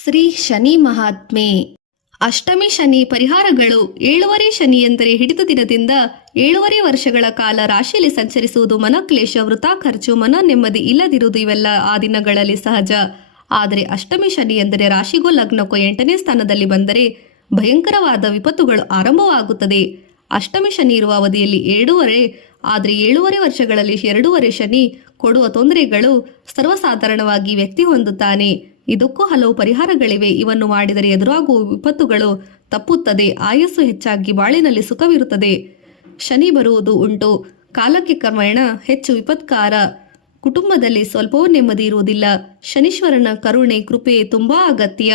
ಶ್ರೀ ಶನಿ ಮಹಾತ್ಮೆ. ಅಷ್ಟಮಿ ಶನಿ ಪರಿಹಾರಗಳು. 7 ಶನಿ ಎಂದರೆ ಹಿಡಿತ ದಿನದಿಂದ 7 ವರ್ಷಗಳ ಕಾಲ ರಾಶಿಯಲ್ಲಿ ಸಂಚರಿಸುವುದು, ಮನಕ್ಲೇಶ, ವೃಥಾ ಖರ್ಚು, ಮನ ನೆಮ್ಮದಿ ಇಲ್ಲದಿರುವುದು ಇವೆಲ್ಲ ಆ ದಿನಗಳಲ್ಲಿ ಸಹಜ. ಆದರೆ ಅಷ್ಟಮಿ ಶನಿ ಎಂದರೆ ರಾಶಿಗೂ ಲಗ್ನಕ್ಕೂ 8ನೇ ಸ್ಥಾನದಲ್ಲಿ ಬಂದರೆ ಭಯಂಕರವಾದ ವಿಪತ್ತುಗಳು ಆರಂಭವಾಗುತ್ತದೆ. ಅಷ್ಟಮಿ ಶನಿ ಇರುವ ಅವಧಿಯಲ್ಲಿ 7.5, ಆದರೆ 7.5 ವರ್ಷಗಳಲ್ಲಿ 2.5 ಶನಿ ಕೊಡುವ ತೊಂದರೆಗಳು ಸರ್ವಸಾಧಾರಣವಾಗಿ ವ್ಯಕ್ತಿ ಹೊಂದುತ್ತಾನೆ. ಇದಕ್ಕೂ ಹಲವು ಪರಿಹಾರಗಳಿವೆ. ಇವನ್ನು ಮಾಡಿದರೆ ಎದುರಾಗುವ ವಿಪತ್ತುಗಳು ತಪ್ಪುತ್ತದೆ, ಆಯಸ್ಸು ಹೆಚ್ಚಾಗಿ ಬಾಳಿನಲ್ಲಿ ಸುಖವಿರುತ್ತದೆ. ಶನಿ ಬರುವುದು ಉಂಟು, ಕಾಲಕ್ಕೆ ಕ್ರಮೇಣ ಹೆಚ್ಚು ವಿಪತ್ಕಾರ. ಕುಟುಂಬದಲ್ಲಿ ಸ್ವಲ್ಪವೂ ನೆಮ್ಮದಿ ಇರುವುದಿಲ್ಲ. ಶನೀಶ್ವರನ ಕರುಣೆ ಕೃಪೆ ತುಂಬಾ ಅಗತ್ಯ.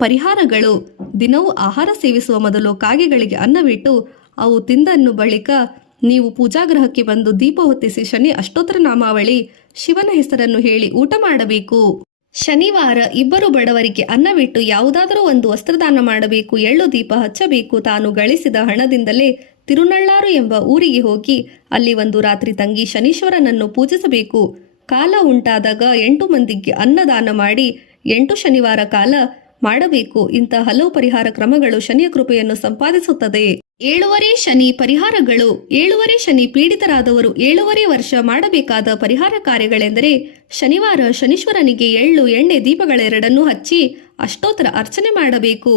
ಪರಿಹಾರಗಳು. ದಿನವೂ ಆಹಾರ ಸೇವಿಸುವ ಮೊದಲು ಕಾಗೆಗಳಿಗೆ ಅನ್ನವಿಟ್ಟು ಅವು ತಿಂದನ್ನು ಬಳಿಕ ನೀವು ಪೂಜಾಗೃಹಕ್ಕೆ ಬಂದು ದೀಪ ಹೊತ್ತಿಸಿ ಶನಿ ಅಷ್ಟೋತ್ತರ ನಾಮಾವಳಿ, ಶಿವನ ಹೆಸರನ್ನು ಹೇಳಿ ಊಟ ಮಾಡಬೇಕು. ಶನಿವಾರ ಇಬ್ಬರು ಬಡವರಿಗೆ ಅನ್ನವಿಟ್ಟು ಯಾವುದಾದರೂ ಒಂದು ವಸ್ತ್ರದಾನ ಮಾಡಬೇಕು. ಎಳ್ಳು ದೀಪ ಹಚ್ಚಬೇಕು. ತಾನು ಗಳಿಸಿದ ಹಣದಿಂದಲೇ ತಿರುನಳ್ಳಾರು ಎಂಬ ಊರಿಗೆ ಹೋಗಿ ಅಲ್ಲಿ ಒಂದು ರಾತ್ರಿ ತಂಗಿ ಶನೀಶ್ವರನನ್ನು ಪೂಜಿಸಬೇಕು. ಕಾಲ ಉಂಟಾದಾಗ 8 ಮಂದಿಗೆ ಅನ್ನದಾನ ಮಾಡಿ 8 ಶನಿವಾರ ಕಾಲ ಮಾಡಬೇಕು. ಇಂಥ ಹಲವು ಪರಿಹಾರ ಕ್ರಮಗಳು ಶನಿಯ ಕೃಪೆಯನ್ನು ಸಂಪಾದಿಸುತ್ತದೆ. 7.5 ಶನಿ ಪರಿಹಾರಗಳು. 7.5 ಶನಿ ಪೀಡಿತರಾದವರು 7.5 ವರ್ಷ ಮಾಡಬೇಕಾದ ಪರಿಹಾರ ಕಾರ್ಯಗಳೆಂದರೆ: ಶನಿವಾರ ಶನೀಶ್ವರನಿಗೆ ಎಳ್ಳು ಎಣ್ಣೆ ದೀಪಗಳೆರಡನ್ನೂ ಹಚ್ಚಿ ಅಷ್ಟೋತ್ತರ ಅರ್ಚನೆ ಮಾಡಬೇಕು.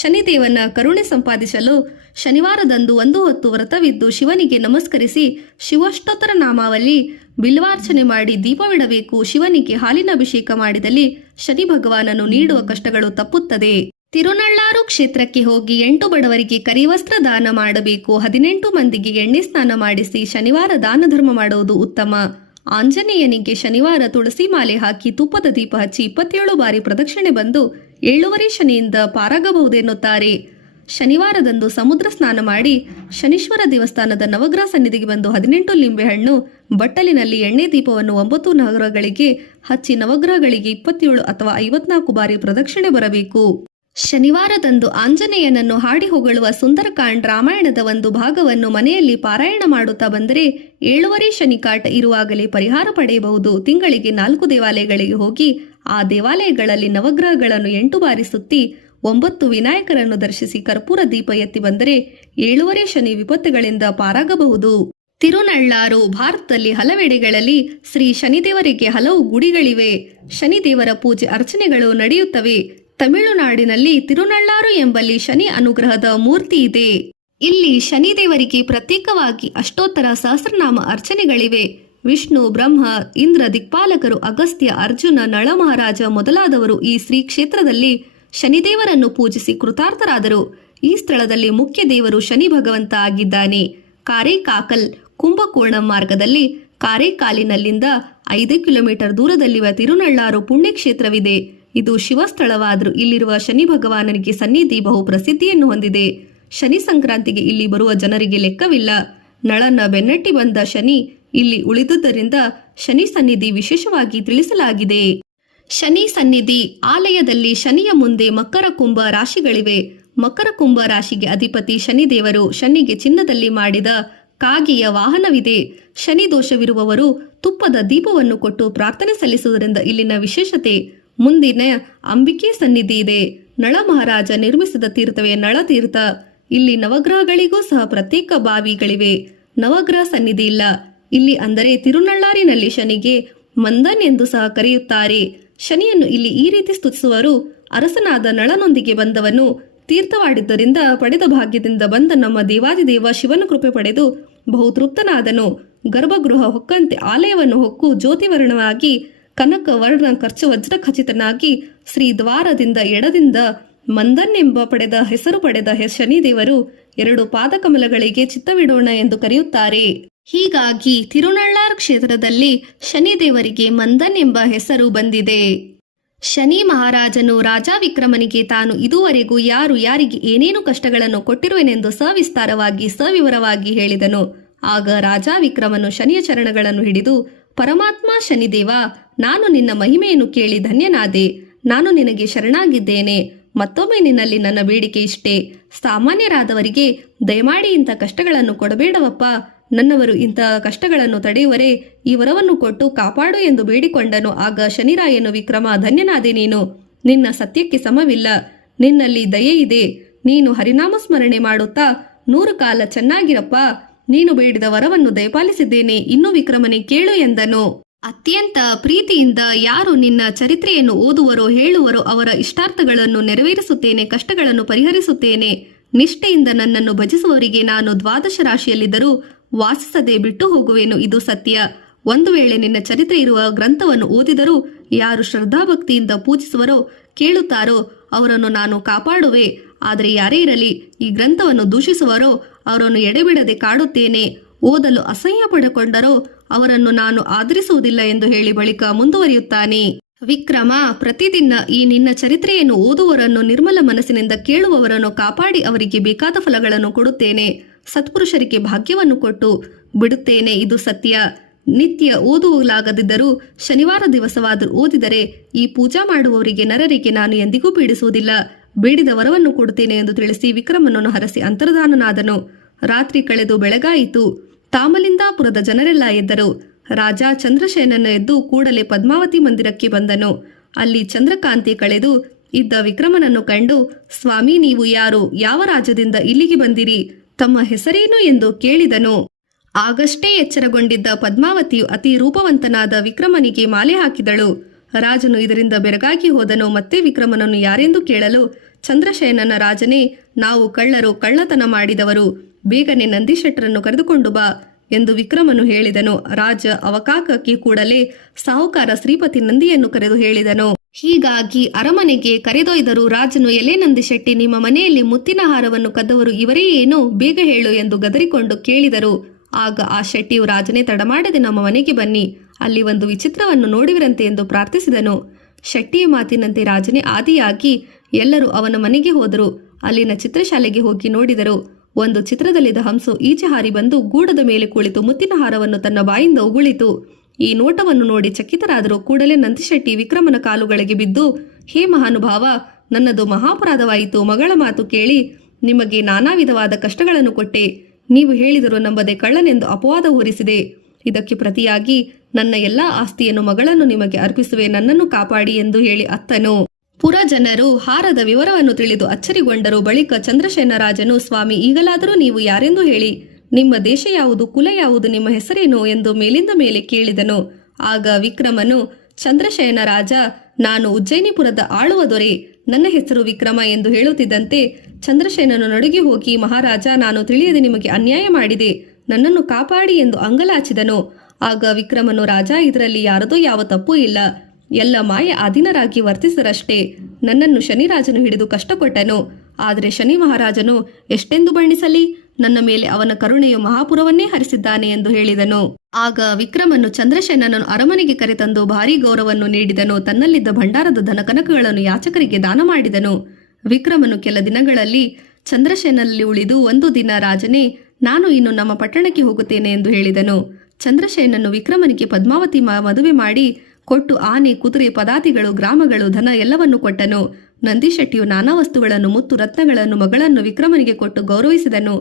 ಶನಿದೇವನ ಕರುಣೆ ಸಂಪಾದಿಸಲು ಶನಿವಾರದಂದು 1 ಹೊತ್ತು ವ್ರತವಿದ್ದು ಶಿವನಿಗೆ ನಮಸ್ಕರಿಸಿ ಶಿವಾಷ್ಟೋತ್ತರ ನಾಮಾವಳಿ ಬಿಲ್ವಾರ್ಚನೆ ಮಾಡಿ ದೀಪವಿಡಬೇಕು. ಶಿವನಿಗೆ ಹಾಲಿನ ಅಭಿಷೇಕ ಮಾಡಿದಲ್ಲಿ ಶನಿ ಭಗವಾನನು ನೀಡುವ ಕಷ್ಟಗಳು ತಪ್ಪುತ್ತದೆ. ತಿರುನಳ್ಳಾರು ಕ್ಷೇತ್ರಕ್ಕೆ ಹೋಗಿ 8 ಬಡವರಿಗೆ ಕರಿವಸ್ತ್ರ ದಾನ ಮಾಡಬೇಕು. 18 ಮಂದಿಗೆ ಎಣ್ಣೆ ಸ್ನಾನ ಮಾಡಿಸಿ ಶನಿವಾರ ದಾನ ಧರ್ಮ ಮಾಡುವುದು ಉತ್ತಮ. ಆಂಜನೇಯನಿಗೆ ಶನಿವಾರ ತುಳಸಿ ಮಾಲೆ ಹಾಕಿ ತುಪ್ಪದ ದೀಪ ಹಚ್ಚಿ 27 ಬಾರಿ ಪ್ರದಕ್ಷಿಣೆ ಬಂದು 7.5 ಶನಿಯಿಂದ ಪಾರಾಗಬಹುದೆನ್ನುತ್ತಾರೆ. ಶನಿವಾರದಂದು ಸಮುದ್ರ ಸ್ನಾನ ಮಾಡಿ ಶನೀಶ್ವರ ದೇವಸ್ಥಾನದ ನವಗ್ರಹ ಸನ್ನಿಧಿಗೆ ಬಂದು 18 ಲಿಂಬೆಹಣ್ಣು ಬಟ್ಟಲಿನಲ್ಲಿ ಎಣ್ಣೆ ದೀಪವನ್ನು 9 ನವಗ್ರಹಗಳಿಗೆ ಹಚ್ಚಿ ನವಗ್ರಹಗಳಿಗೆ 27 ಅಥವಾ 54 ಬಾರಿ ಪ್ರದಕ್ಷಿಣೆ ಬರಬೇಕು. ಶನಿವಾರದಂದು ಆಂಜನೇಯನನ್ನು ಹಾಡಿ ಹೊಗಳುವ ಸುಂದರಕಾಂಡ್ ರಾಮಾಯಣದ ಒಂದು ಭಾಗವನ್ನು ಮನೆಯಲ್ಲಿ ಪಾರಾಯಣ ಮಾಡುತ್ತಾ ಬಂದರೆ 7.5 ಶನಿ ಕಾಟ ಇರುವಾಗಲೇ ಪರಿಹಾರ ಪಡೆಯಬಹುದು. ತಿಂಗಳಿಗೆ 4 ದೇವಾಲಯಗಳಿಗೆ ಹೋಗಿ ಆ ದೇವಾಲಯಗಳಲ್ಲಿ ನವಗ್ರಹಗಳನ್ನು 8 ಬಾರಿ ಸುತ್ತಿ 9 ವಿನಾಯಕರನ್ನು ದರ್ಶಿಸಿ ಕರ್ಪೂರ ದೀಪ ಎತ್ತಿ ಬಂದರೆ 7.5 ಶನಿ ವಿಪತ್ತುಗಳಿಂದ ಪಾರಾಗಬಹುದು. ತಿರುನಳ್ಳಾರು. ಭಾರತದಲ್ಲಿ ಹಲವೆಡೆಗಳಲ್ಲಿ ಶ್ರೀ ಶನಿದೇವರಿಗೆ ಹಲವು ಗುಡಿಗಳಿವೆ. ಶನಿದೇವರ ಪೂಜೆ ಅರ್ಚನೆಗಳು ನಡೆಯುತ್ತವೆ. ತಮಿಳುನಾಡಿನಲ್ಲಿ ತಿರುನಳ್ಳಾರು ಎಂಬಲ್ಲಿ ಶನಿ ಅನುಗ್ರಹದ ಮೂರ್ತಿ ಇದೆ. ಇಲ್ಲಿ ಶನಿದೇವರಿಗೆ ಪ್ರತ್ಯೇಕವಾಗಿ ಅಷ್ಟೋತ್ತರ ಸಹಸ್ರನಾಮ ಅರ್ಚನೆಗಳಿವೆ. ವಿಷ್ಣು, ಬ್ರಹ್ಮ, ಇಂದ್ರ, ದಿಕ್ಪಾಲಕರು, ಅಗಸ್ತ್ಯ, ಅರ್ಜುನ, ನಳ ಮಹಾರಾಜ ಮೊದಲಾದವರು ಈ ಶ್ರೀ ಕ್ಷೇತ್ರದಲ್ಲಿ ಶನಿದೇವರನ್ನು ಪೂಜಿಸಿ ಕೃತಾರ್ಥರಾದರು. ಈ ಸ್ಥಳದಲ್ಲಿ ಮುಖ್ಯ ದೇವರು ಶನಿ ಭಗವಂತ ಆಗಿದ್ದಾನೆ. ಕಾರೇಕಾಕಲ್ ಕುಂಭಕೋಣ ಮಾರ್ಗದಲ್ಲಿ ಕಾರೇಕಾಲಿನಲ್ಲಿಂದ 5 ಕಿಲೋಮೀಟರ್ ದೂರದಲ್ಲಿರುವ ತಿರುನಳ್ಳಾರು ಪುಣ್ಯಕ್ಷೇತ್ರವಿದೆ. ಇದು ಶಿವಸ್ಥಳವಾದರೂ ಇಲ್ಲಿರುವ ಶನಿ ಭಗವಾನನಿಗೆ ಸನ್ನಿಧಿ ಬಹು ಪ್ರಸಿದ್ಧಿಯನ್ನು ಹೊಂದಿದೆ. ಶನಿ ಸಂಕ್ರಾಂತಿಗೆ ಇಲ್ಲಿ ಬರುವ ಜನರಿಗೆ ಲೆಕ್ಕವಿಲ್ಲ. ನಳನ ಬೆನ್ನಟ್ಟಿ ಬಂದ ಶನಿ ಇಲ್ಲಿ ಉಳಿದುದರಿಂದ ಶನಿ ಸನ್ನಿಧಿ ವಿಶೇಷವಾಗಿ ತಿಳಿಸಲಾಗಿದೆ. ಶನಿ ಸನ್ನಿಧಿ. ಆಲಯದಲ್ಲಿ ಶನಿಯ ಮುಂದೆ ಮಕರ ಕುಂಭ ರಾಶಿಗಳಿವೆ. ಮಕರ ಕುಂಭ ರಾಶಿಗೆ ಅಧಿಪತಿ ಶನಿದೇವರು. ಶನಿಗೆ ಚಿನ್ನದಲ್ಲಿ ಮಾಡಿದ ಕಾಗೆಯ ವಾಹನವಿದೆ. ಶನಿ ದೋಷವಿರುವವರು ತುಪ್ಪದ ದೀಪವನ್ನು ಕೊಟ್ಟು ಪ್ರಾರ್ಥನೆ ಸಲ್ಲಿಸುವುದರಿಂದ ಇಲ್ಲಿನ ವಿಶೇಷತೆ. ಮುಂದಿನ ಅಂಬಿಕೆ ಸನ್ನಿಧಿ ಇದೆ. ನಳ ಮಹಾರಾಜ ನಿರ್ಮಿಸಿದ ತೀರ್ಥವೇ ನಳತೀರ್ಥ. ಇಲ್ಲಿ ನವಗ್ರಹಗಳಿಗೂ ಸಹ ಪ್ರತ್ಯೇಕ ಬಾವಿಗಳಿವೆ. ನವಗ್ರಹ ಸನ್ನಿಧಿ ಇಲ್ಲ ಇಲ್ಲಿ. ಅಂದರೆ ತಿರುನಳ್ಳಾರಿನಲ್ಲಿ ಶನಿಗೆ ಮಂದನ್ ಎಂದು ಸಹ ಕರೆಯುತ್ತಾರೆ. ಶನಿಯನ್ನು ಇಲ್ಲಿ ಈ ರೀತಿ ಸ್ತುತಿಸುವರು: ಅರಸನಾದ ನಳನೊಂದಿಗೆ ಬಂದವನು ತೀರ್ಥವಾಡಿದ್ದರಿಂದ ಪಡೆದ ಭಾಗ್ಯದಿಂದ ಬಂದ ನಮ್ಮ ದೇವಾದಿದೇವ ಶಿವನ ಕೃಪೆ ಪಡೆದು ಬಹುತೃಪ್ತನಾದನು. ಗರ್ಭಗೃಹ ಹೊಕ್ಕಂತೆ ಆಲಯವನ್ನು ಹೊಕ್ಕು ಜ್ಯೋತಿವರ್ಣವಾಗಿ ಕನಕ ವರ್ಣ ಖರ್ಚು ವಜ್ರ ಖಚಿತನಾಗಿ ಶ್ರೀ ದ್ವಾರದಿಂದ ಎಡದಿಂದ ಮಂದನ್ ಎಂಬ ಪಡೆದ ಹೆಸರು ಪಡೆದ ಶನಿದೇವರು 2 ಪಾದಕಮಲಗಳಿಗೆ ಚಿತ್ತವಿಡೋಣ ಎಂದು ಕರೆಯುತ್ತಾರೆ. ಹೀಗಾಗಿ ತಿರುನಳ್ಳಾರ್ ಕ್ಷೇತ್ರದಲ್ಲಿ ಶನಿದೇವರಿಗೆ ಮಂದನ್ ಎಂಬ ಹೆಸರು ಬಂದಿದೆ. ಶನಿ ಮಹಾರಾಜನು ರಾಜ ವಿಕ್ರಮನಿಗೆ ತಾನು ಇದುವರೆಗೂ ಯಾರಿಗೆ ಏನೇನು ಕಷ್ಟಗಳನ್ನು ಕೊಟ್ಟಿರುವೆನೆಂದು ಸವಿಸ್ತಾರವಾಗಿ ಸವಿವರವಾಗಿ ಹೇಳಿದನು. ಆಗ ರಾಜ ವಿಕ್ರಮನು ಶನಿಯ ಚರಣಗಳನ್ನು ಹಿಡಿದು, ಪರಮಾತ್ಮ ಶನಿದೇವ, ನಾನು ನಿನ್ನ ಮಹಿಮೆಯನ್ನು ಕೇಳಿ ಧನ್ಯನಾದೆ. ನಾನು ನಿನಗೆ ಶರಣಾಗಿದ್ದೇನೆ. ಮತ್ತೊಮ್ಮೆ ನಿನ್ನಲ್ಲಿ ನನ್ನ ಬೇಡಿಕೆ ಇಷ್ಟೇ: ಸಾಮಾನ್ಯರಾದವರಿಗೆ ದಯಮಾಡಿ ಇಂಥ ಕಷ್ಟಗಳನ್ನು ಕೊಡಬೇಡವಪ್ಪ. ನನ್ನವರು ಇಂತಹ ಕಷ್ಟಗಳನ್ನು ತಡೆಯುವರೆ ಈ ವರವನ್ನು ಕೊಟ್ಟು ಕಾಪಾಡು ಎಂದು ಬೇಡಿಕೊಂಡನು. ಆಗ ಶನಿರಾಯನು, ವಿಕ್ರಮ, ಧನ್ಯನಾದೆ ನೀನು. ನಿನ್ನ ಸತ್ಯಕ್ಕೆ ಸಮವಿಲ್ಲ. ನಿನ್ನಲ್ಲಿ ದಯೆ ಇದೆ. ನೀನು ಹರಿನಾಮ ಸ್ಮರಣೆ ಮಾಡುತ್ತಾ 100 ಕಾಲ ಚೆನ್ನಾಗಿರಪ್ಪ. ನೀನು ಬೇಡಿದ ವರವನ್ನು ದಯಪಾಲಿಸಿದ್ದೇನೆ. ಇನ್ನು ವಿಕ್ರಮನೇ ಕೇಳು ಎಂದನು. ಅತ್ಯಂತ ಪ್ರೀತಿಯಿಂದ ಯಾರು ನಿನ್ನ ಚರಿತ್ರೆಯನ್ನು ಓದುವರೋ ಹೇಳುವರೋ ಅವರ ಇಷ್ಟಾರ್ಥಗಳನ್ನು ನೆರವೇರಿಸುತ್ತೇನೆ, ಕಷ್ಟಗಳನ್ನು ಪರಿಹರಿಸುತ್ತೇನೆ. ನಿಷ್ಠೆಯಿಂದ ನನ್ನನ್ನು ಭಜಿಸುವವರಿಗೆ ನಾನು 12 ರಾಶಿಯಲ್ಲಿದ್ದರೂ ವಾಸಿಸದೆ ಬಿಟ್ಟು ಹೋಗುವೆನು. ಇದು ಸತ್ಯ. ಒಂದು ವೇಳೆ ನಿನ್ನ ಚರಿತ್ರೆ ಇರುವ ಗ್ರಂಥವನ್ನು ಓದಿದರೂ ಯಾರು ಶ್ರದ್ಧಾಭಕ್ತಿಯಿಂದ ಪೂಜಿಸುವರೋ ಕೇಳುತ್ತಾರೋ ಅವರನ್ನು ನಾನು ಕಾಪಾಡುವೆ. ಆದರೆ ಯಾರೇ ಇರಲಿ ಈ ಗ್ರಂಥವನ್ನು ದೂಷಿಸುವರೋ ಅವರನ್ನು ಎಡೆಬಿಡದೆ ಕಾಡುತ್ತೇನೆ. ಓದಲು ಅಸಹ್ಯ ಪಡೆಕೊಂಡರೋ ಅವರನ್ನು ನಾನು ಆದರಿಸುವುದಿಲ್ಲ ಎಂದು ಹೇಳಿ ಬಳಿಕ ಮುಂದುವರಿಯುತ್ತಾನೆ. ವಿಕ್ರಮ, ಪ್ರತಿದಿನ ಈ ನಿನ್ನ ಚರಿತ್ರೆಯನ್ನು ಓದುವವರನ್ನು, ನಿರ್ಮಲ ಮನಸ್ಸಿನಿಂದ ಕೇಳುವವರನ್ನು ಕಾಪಾಡಿ ಅವರಿಗೆ ಬೇಕಾದ ಫಲಗಳನ್ನು ಕೊಡುತ್ತೇನೆ. ಸತ್ಪುರುಷರಿಗೆ ಭಾಗ್ಯವನ್ನು ಕೊಟ್ಟು ಬಿಡುತ್ತೇನೆ. ಇದು ಸತ್ಯ. ನಿತ್ಯ ಓದುವಲಾಗದಿದ್ದರೂ ಶನಿವಾರ ದಿವಸವಾದರೂ ಓದಿದರೆ ಈ ಪೂಜಾ ಮಾಡುವವರಿಗೆ ನರರಿಗೆ ನಾನು ಎಂದಿಗೂ ಪೀಡಿಸುವುದಿಲ್ಲ. ಬೇಡಿದ ವರವನ್ನು ಕೊಡುತ್ತೇನೆ ಎಂದು ತಿಳಿಸಿ ವಿಕ್ರಮನನ್ನು ಹರಸಿ ಅಂತರ್ಧಾನನಾದನು. ರಾತ್ರಿ ಕಳೆದು ಬೆಳಗಾಯಿತು. ತಾಮಲಿಂದಾಪುರದ ಜನರೆಲ್ಲ ಎದ್ದರು. ರಾಜ ಚಂದ್ರಸೇನನು ಎದ್ದು ಕೂಡಲೇ ಪದ್ಮಾವತಿ ಮಂದಿರಕ್ಕೆ ಬಂದನು. ಅಲ್ಲಿ ಚಂದ್ರಕಾಂತಿ ಕಳೆದು ಇದ್ದ ವಿಕ್ರಮನನ್ನು ಕಂಡು, ಸ್ವಾಮಿ, ನೀವು ಯಾರು? ಯಾವ ರಾಜ್ಯದಿಂದ ಇಲ್ಲಿಗೆ ಬಂದಿರಿ? ತಮ್ಮ ಹೆಸರೇನು ಎಂದು ಕೇಳಿದನು. ಆಗಷ್ಟೇ ಎಚ್ಚರಗೊಂಡಿದ್ದ ಪದ್ಮಾವತಿಯು ಅತಿ ರೂಪವಂತನಾದ ವಿಕ್ರಮನಿಗೆ ಮಾಲೆ ಹಾಕಿದಳು. ರಾಜನು ಇದರಿಂದ ಬೆರಗಾಗಿ ಹೋದನು. ಮತ್ತೆ ವಿಕ್ರಮನನ್ನು ಯಾರೆಂದು ಕೇಳಲು, ಚಂದ್ರಸೇನನ ರಾಜನೇ, ನಾವು ಕಳ್ಳರು, ಕಳ್ಳತನ ಮಾಡಿದವರು. ಬೇಗನೆ ನಂದಿಶೆಟ್ಟರನ್ನು ಕರೆದುಕೊಂಡು ಬಾ ಎಂದು ವಿಕ್ರಮನು ಹೇಳಿದನು. ರಾಜ ಅವಕಾಕಕ್ಕೆ ಕೂಡಲೇ ಸಾಹುಕಾರ ಶ್ರೀಪತಿ ನಂದಿಯನ್ನು ಕರೆದು ಹೇಳಿದನು. ಹೀಗಾಗಿ ಅರಮನೆಗೆ ಕರೆದೊಯ್ದರು. ರಾಜನು, ಎಲೆ ನಂದಿಶೆಟ್ಟಿ, ನಿಮ್ಮ ಮನೆಯಲ್ಲಿ ಮುತ್ತಿನ ಹಾರವನ್ನು ಕದ್ದವರು ಇವರೇ ಏನು? ಬೇಗ ಹೇಳು ಎಂದು ಗದರಿಕೊಂಡು ಕೇಳಿದರು. ಆಗ ಆ ಶೆಟ್ಟಿಯು, ರಾಜನೇ, ತಡಮಾಡದೆ ನಮ್ಮ ಮನೆಗೆ ಬನ್ನಿ, ಅಲ್ಲಿ ಒಂದು ವಿಚಿತ್ರವನ್ನು ನೋಡುವಿರಂತೆ ಎಂದು ಪ್ರಾರ್ಥಿಸಿದನು. ಶೆಟ್ಟಿಯ ಮಾತಿನಂತೆ ರಾಜನೇ ಆದಿಯಾಗಿ ಎಲ್ಲರೂ ಅವನ ಮನೆಗೆ ಹೋದರು. ಅಲ್ಲಿನ ಚಿತ್ರಶಾಲೆಗೆ ಹೋಗಿ ನೋಡಿದರು. ಒಂದು ಚಿತ್ರದಲ್ಲಿದ್ದ ಹಂಸು ಈಚೆ ಹಾರಿ ಬಂದು ಗೂಡದ ಮೇಲೆ ಕುಳಿತು ಮುತ್ತಿನ ಹಾರವನ್ನು ತನ್ನ ಬಾಯಿಂದ ಉಗುಳಿತು. ಈ ನೋಟವನ್ನು ನೋಡಿ ಚಕಿತರಾದರು. ಕೂಡಲೇ ನಂದಿಶೆಟ್ಟಿ ವಿಕ್ರಮನ ಕಾಲುಗಳಿಗೆ ಬಿದ್ದು, ಹೇ ಮಹಾನುಭಾವ, ನನ್ನದು ಮಹಾಪರಾಧವಾಯಿತು. ಮಗಳ ಮಾತು ಕೇಳಿ ನಿಮಗೆ ನಾನಾ ವಿಧವಾದ ಕಷ್ಟಗಳನ್ನು ಕೊಟ್ಟೆ. ನೀವು ಹೇಳಿದರೂ ನಂಬದೆ ಕಳ್ಳನೆಂದು ಅಪವಾದ ಹೊರಿಸಿದೆ. ಇದಕ್ಕೆ ಪ್ರತಿಯಾಗಿ ನನ್ನ ಎಲ್ಲಾ ಆಸ್ತಿಯನ್ನು, ಮಗಳನ್ನು ನಿಮಗೆ ಅರ್ಪಿಸುವೆ. ನನ್ನನ್ನು ಕಾಪಾಡಿ ಎಂದು ಹೇಳಿ ಅತ್ತನು. ಪುರ ಜನರು ಹಾರದ ವಿವರವನ್ನು ತಿಳಿದು ಅಚ್ಚರಿಗೊಂಡರು. ಬಳಿಕ ಚಂದ್ರಸೇನ ರಾಜನು, ಸ್ವಾಮಿ, ಈಗಲಾದರೂ ನೀವು ಯಾರೆಂದು ಹೇಳಿ. ನಿಮ್ಮ ದೇಶ ಯಾವುದು, ಕುಲ ಯಾವುದು, ನಿಮ್ಮ ಹೆಸರೇನು ಎಂದು ಮೇಲಿಂದ ಮೇಲೆ ಕೇಳಿದನು. ಆಗ ವಿಕ್ರಮನು, ಚಂದ್ರಸೇನ ರಾಜ, ನಾನು ಉಜ್ಜಯಿನಿಪುರದ ಆಳುವ ದೊರೆ. ನನ್ನ ಹೆಸರು ವಿಕ್ರಮ ಎಂದು ಹೇಳುತ್ತಿದ್ದಂತೆ ಚಂದ್ರಸೇನನು ನಡುಗಿ ಹೋಗಿ, ಮಹಾರಾಜ, ನಾನು ತಿಳಿಯದೆ ನಿಮಗೆ ಅನ್ಯಾಯ ಮಾಡಿದೆ. ನನ್ನನ್ನು ಕಾಪಾಡಿ ಎಂದು ಅಂಗಲಾಚಿದನು. ಆಗ ವಿಕ್ರಮನು, ರಾಜ, ಇದರಲ್ಲಿ ಯಾರದೋ ಯಾವ ತಪ್ಪೂ ಇಲ್ಲ. ಎಲ್ಲ ಮಾಯ ಅಧೀನರಾಗಿ ವರ್ತಿಸಿದರಷ್ಟೇ. ನನ್ನನ್ನು ಶನಿರಾಜನು ಹಿಡಿದು ಕಷ್ಟಕೊಟ್ಟನು. ಆದರೆ ಶನಿ ಮಹಾರಾಜನು ಎಷ್ಟೆಂದು ಬಣ್ಣಿಸಲಿ, ನನ್ನ ಮೇಲೆ ಅವನ ಕರುಣೆಯು ಮಹಾಪುರವನ್ನೇ ಹರಿಸಿದ್ದಾನೆ ಎಂದು ಹೇಳಿದನು. ಆಗ ವಿಕ್ರಮನು ಚಂದ್ರಸೇನನನ್ನು ಅರಮನೆಗೆ ಕರೆತಂದು ಭಾರೀ ಗೌರವವನ್ನು ನೀಡಿದನು. ತನ್ನಲ್ಲಿದ್ದ ಭಂಡಾರದ ಧನಕನಕಗಳನ್ನು ಯಾಚಕರಿಗೆ ದಾನ ಮಾಡಿದನು. ವಿಕ್ರಮನು ಕೆಲ ದಿನಗಳಲ್ಲಿ ಚಂದ್ರಸೇನಲ್ಲಿ ಉಳಿದು ಒಂದು ದಿನ, ರಾಜನೇ, ನಾನು ಇನ್ನು ನಮ್ಮ ಪಟ್ಟಣಕ್ಕೆ ಹೋಗುತ್ತೇನೆ ಎಂದು ಹೇಳಿದನು. ಚಂದ್ರಸೇನನು ವಿಕ್ರಮನಿಗೆ ಪದ್ಮಾವತಿ ಮದುವೆ ಮಾಡಿ ಕೊಟ್ಟು ಆನೆ, ಕುದುರೆ, ಪದಾತಿಗಳು, ಗ್ರಾಮಗಳು, ಧನ ಎಲ್ಲವನ್ನು ಕೊಟ್ಟನು. ನಂದಿಶೆಟ್ಟಿಯು ನಾನಾ ವಸ್ತುಗಳನ್ನು, ಮುತ್ತು ರತ್ನಗಳನ್ನು, ಮಗಳನ್ನು ವಿಕ್ರಮನಿಗೆ ಕೊಟ್ಟು ಗೌರವಿಸಿದನು.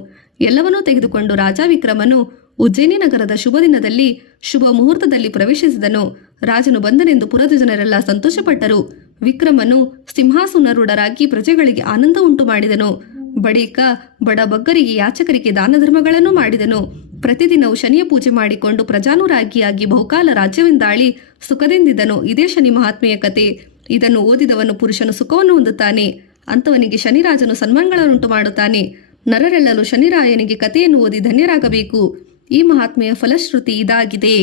ಎಲ್ಲವನ್ನೂ ತೆಗೆದುಕೊಂಡು ರಾಜ ವಿಕ್ರಮನು ಉಜ್ಜಯಿನಿ ನಗರದ ಶುಭ ದಿನದಲ್ಲಿ ಶುಭ ಮುಹೂರ್ತದಲ್ಲಿ ಪ್ರವೇಶಿಸಿದನು. ರಾಜನು ಬಂದನೆಂದು ಪುರದ ಜನರೆಲ್ಲ ಸಂತೋಷಪಟ್ಟರು. ವಿಕ್ರಮನು ಸಿಂಹಾಸನರೂಢರಾಗಿ ಪ್ರಜೆಗಳಿಗೆ ಆನಂದ ಉಂಟು ಮಾಡಿದನು. ಬಳಿಕ ಬಡ ಬಗ್ಗರಿಗೆ, ಯಾಚಕರಿಗೆ ದಾನ ಧರ್ಮಗಳನ್ನು ಮಾಡಿದನು. ಪ್ರತಿದಿನವೂ ಶನಿಯ ಪೂಜೆ ಮಾಡಿಕೊಂಡು ಪ್ರಜಾನುರಾಗಿಯಾಗಿ ಬಹುಕಾಲ ರಾಜ್ಯವಿಂದಾಳಿ ಸುಖದಿಂದಿದ್ದನು. ಇದೇ ಶನಿ ಮಹಾತ್ಮೆಯ ಕತೆ. ಇದನ್ನು ಓದಿದವನು ಪುರುಷನು ಸುಖವನ್ನು ಹೊಂದುತ್ತಾನೆ. ಅಂಥವನಿಗೆ ಶನಿರಾಜನು ಸನ್ಮಾನಗಳನ್ನುಂಟು ಮಾಡುತ್ತಾನೆ. ನರರೆಲ್ಲರೂ ಶನಿರಾಯನಿಗೆ ಕಥೆಯನ್ನು ಓದಿ ಧನ್ಯರಾಗಬೇಕು. ಈ ಮಹಾತ್ಮೆಯ ಫಲಶ್ರುತಿ ಇದಾಗಿದೆ.